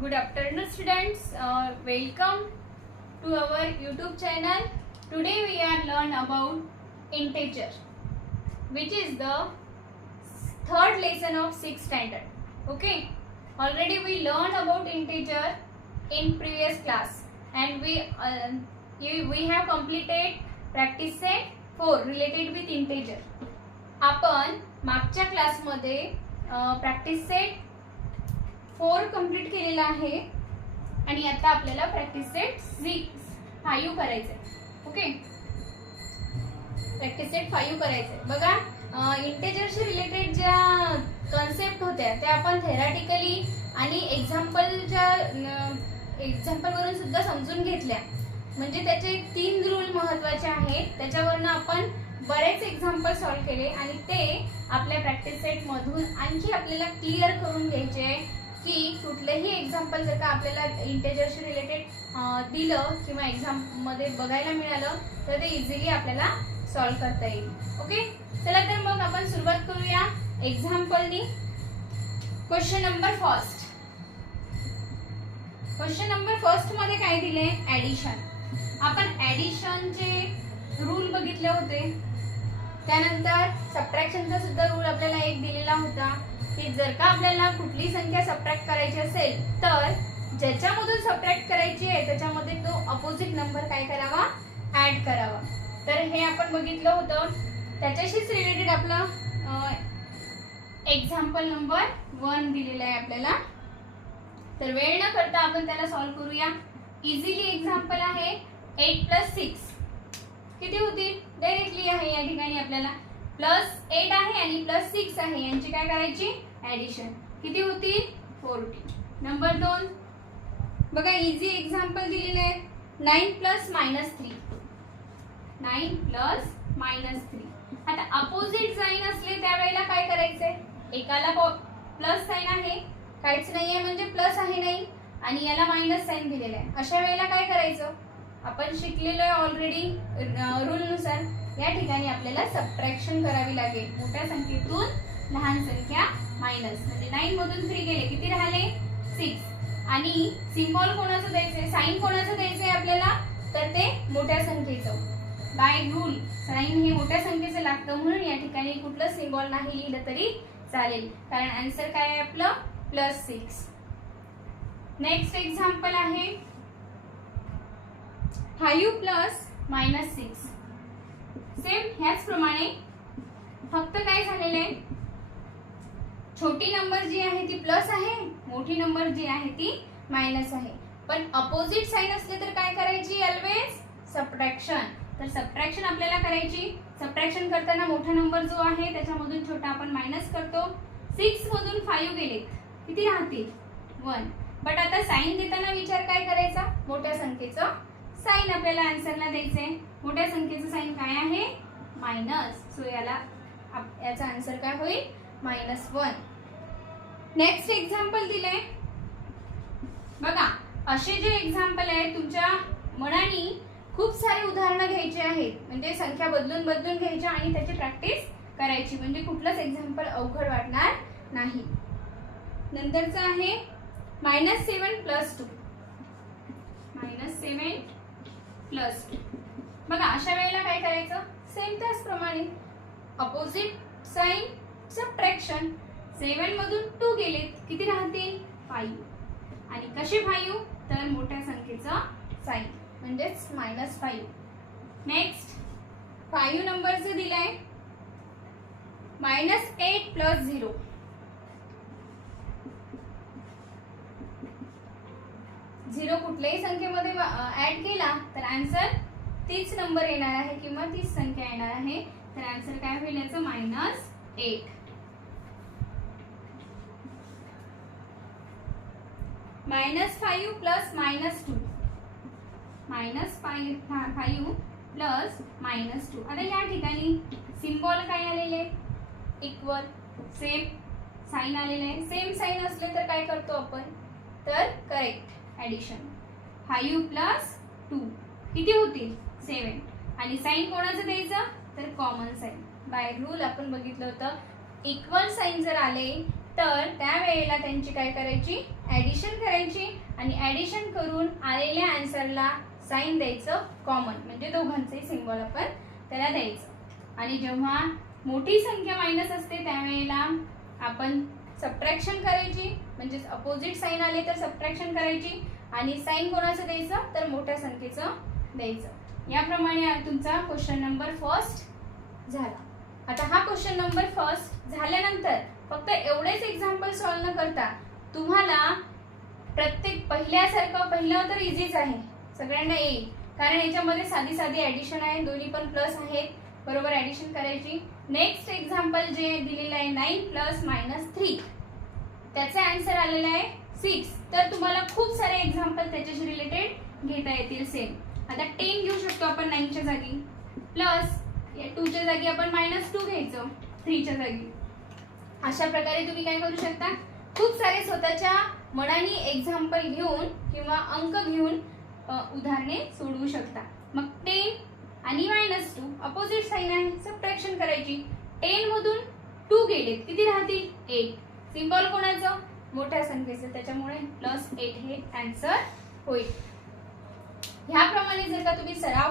Good afternoon, students. Welcome to our YouTube channel. Today we are learn about integer, which is the third lesson of 6th standard. Okay. Already we learned about integer in previous class, and we have completed practice set 4 related with integer. आपण मागच्या क्लासमध्ये practice set 4 complete केलेला आहे आणि आता आपल्याला practice set 5 करायचं आहे. ओके, प्रॅक्टिस सेट 5 करायचं आहे. बघा, इंटेजरशी रिलेटेड ज्या कन्सेप्ट होत्या त्या आपण थेरॅटिकली आणि एक्झाम्पलवरून सुद्धा समजून घेतल्या. म्हणजे त्याचे 3 रूल महत्त्वाचे आहेत. त्याच्यावरनं आपण बरेच एक्झाम्पल सॉल्व केले आणि ते आपल्या प्रॅक्टिस सेट मधून आणखी आपल्याला क्लिअर करून घ्यायचे आहे की कुठलेही एक्झाम्पल जर का आपल्याला इंटेजरशी रिलेटेड दिलं किंवा एक्झाम मध्ये बघायला मिळालं तर ते इझिली आपल्याला सॉल्व करता येईल. ओके, चला तर मग आपण सुरुवात करूया एक्झाम्पलनी. Question number first. Question number first मध्ये काय दिले? ऍडिशन. आपण ऍडिशनचे रूल बघितले होते. त्यानंतर सबट्रॅक्शनचा सुद्धा रूल आपल्याला एक दिलेला होता की जर का आपल्याला कुठली संख्या सबट्रॅक्ट करायची असेल तर ज्याच्यामधून सबट्रॅक्ट करायची आहे त्याच्यामध्ये तो अपोजिट नंबर काय करावा? ऍड करावा. तर हे आपण बघितलं होतं. त्याच्याशीच रिलेटेड आपलं एक्झाम्पल नंबर 1 दिलेला आहे आपल्याला. तर वेळ न करता आपण त्याला सॉल्व्ह करूया. इझिली एक्झाम्पल आहे. 8 + 6 किती होतील? डायरेक्टली आहे या ठिकाणी आपल्याला +8 आहे आणि +6 आहे, यांची काय करायची? ऍडिशन. किती होतील? 40. नंबर 2 बघा, इझी एक्झाम्पल दिलेले आहे. 9 + -3. 9 + -3. आता अपोजिट साइन असले त्यावेळेला काय करायचंय? एकाला प्लस साइन आहे, काहीच नाहीये म्हणजे प्लस आहे नाही, आणि याला मायनस साइन दिलेला आहे. अशा वेळेला काय करायचं? आपण शिकलेलो आहे ऑलरेडी रूल नुसार. या ठिकाणी आपल्याला सबट्रॅक्शन करावी लागेल. मोठ्या संख्येतून लहान संख्या मायनस, म्हणजे 9 मधून 3 गेले, किती राहिले? 6. आणि सिम्बॉल कोणाचं द्यायचंय? साइन कोणाचं द्यायचंय आपल्याला? तर ते मोठ्या संख्येचं. बाय रूल साइन हे मोठ्या संख्येचं लागतं, म्हणून या ठिकाणी कुठलं सिम्बॉल नाही लिहिलं तरी चालेल, कारण आन्सर काय आहे आपलं? +6. नेक्स्ट एक्झाम्पल आहे 5 + -6. सेम ह्याच प्रमाणे, फक्त काय झालेलं आहे? छोटी नंबर जी आहे ती प्लस आहे, मोठी नंबर जी आहे ती मायनस आहे. पण अपोजिट साइन असले तर काय करायची? Always subtraction. तर सबट्रॅक्शन आपल्याला करायची. सबट्रॅक्शन करताना मोठा नंबर जो आहे त्याच्यामधून छोटा आपण मायनस करतो. 6 मधून 5 गेले, किती राहतील? 1. बट आता साइन देताना विचार काय करायचा? मोठ्या संख्येचं साइन आपल्याला आन्सरला द्यायचंय. मोठ्या संख्येचं साइन काय आहे? मायनस. सो याचा आन्सर काय होईल? -1. नेक्स्ट एक्झाम्पल दिलंय बघा. असे जे एक्झाम्पल आहेत तुमच्या मनाने खूप सारे उदाहरणं घ्यायचे आहेत, म्हणजे संख्या बदलून घ्यायच्या आणि त्याची प्रॅक्टिस करायची, म्हणजे कुठलंच एक्झाम्पल अवघड वाटणार नाही. नंतरचं आहे -7 + 2. -7 + 2. बघा, अशा वेळेला काय करायचं? सेम त्याचप्रमाणे अपोजिट साइन सबट्रॅक्शन. 7 मधून 2 गेलेत, किती राहतील? 5. आणि कसे 5? तर मोठ्या संख्येचं साइन, म्हणजेच -5. नेक्स्ट 5 नंबरचं दिलंय -8 + 0. 0 कुठल्याही संख्येमध्ये ऍड केला तर आन्सर तीच नंबर येणार आहे किंवा तीच संख्या येणार आहे. तर आन्सर काय होईल याचं? -8. -5 + -2. -5 + -2. आता या ठिकाणी सिम्बॉल काय आलेले? इक्वल. सेम साइन आलेले आहे. सेम साइन असले तर काय करतो आपण? तर करेक्ट ऍडिशन. 5 + 2 किती होतील? 7. आणि साइन कोणाचं द्यायचं? तर कॉमन साइन. बाय रूल आपण बघितलं होतं, इक्वल साइन जर आले तर त्यावेळेला त्यांची काय करायची, ऍडिशन करायची आणि ऍडिशन करून आलेल्या आन्सरला साइन द्यायचं कॉमन, म्हणजे दोघांचे सिम्बॉल आपण त्याला द्यायचं. आणि जेव्हा मोठी संख्या मायनस असते त्यावेळेला आपण सबट्रॅक्शन करायची, म्हणजे अपोजिट साइन आले तर सबट्रॅक्शन करायची आणि साइन कोणाचं द्यायचं तर मोठ्या संख्येचं द्यायचं. याप्रमाणे तुमचा क्वेश्चन नंबर फर्स्ट झाला. आता हा क्वेश्चन नंबर फर्स्ट झाल्यानंतर फक्त एवढेच एक्झाम्पल सॉल्व्ह न करता तुम्हाला प्रत्येक पहिलं तर इझीच आहे, सगळ्यांना येईल, कारण याच्यामध्ये साधी साधी ऍडिशन आहे, दोन्ही पण प्लस आहेत, बरोबर ऍडिशन करायची. नेक्स्ट एक्झाम्पल जे दिलेलं आहे 9 प्लस -3, त्याचा आन्सर आलेला आहे 6. तर तुम्हाला खूप सारे एक्झाम्पल त्याच्याशी रिलेटेड घेता येतील सेम. आता 10 घेऊ शकतो आपण 9 च्या जागी, प्लस 2 च्या जागी आपण -2 घ्यायचं 3 च्या जागी. अशा प्रकारे तुम्ही काय करू शकता, खूप सारे स्वतःच्या मनाने एक्झाम्पल घेऊन किंवा अंक घेऊन उदाहरणे सोडवू शकता. मग 10 आणि -2 अपोजिट साइन आहे, सबट्रॅक्शन करायची. 10 मधून 2 गेले, किती राहतील 8. सिम्बॉल कोणाचं, मोठ्या संख्येचं, त्याच्यामुळे +8 हे आन्सर होईल. ह्याप्रमाणे जर का तुम्ही सराव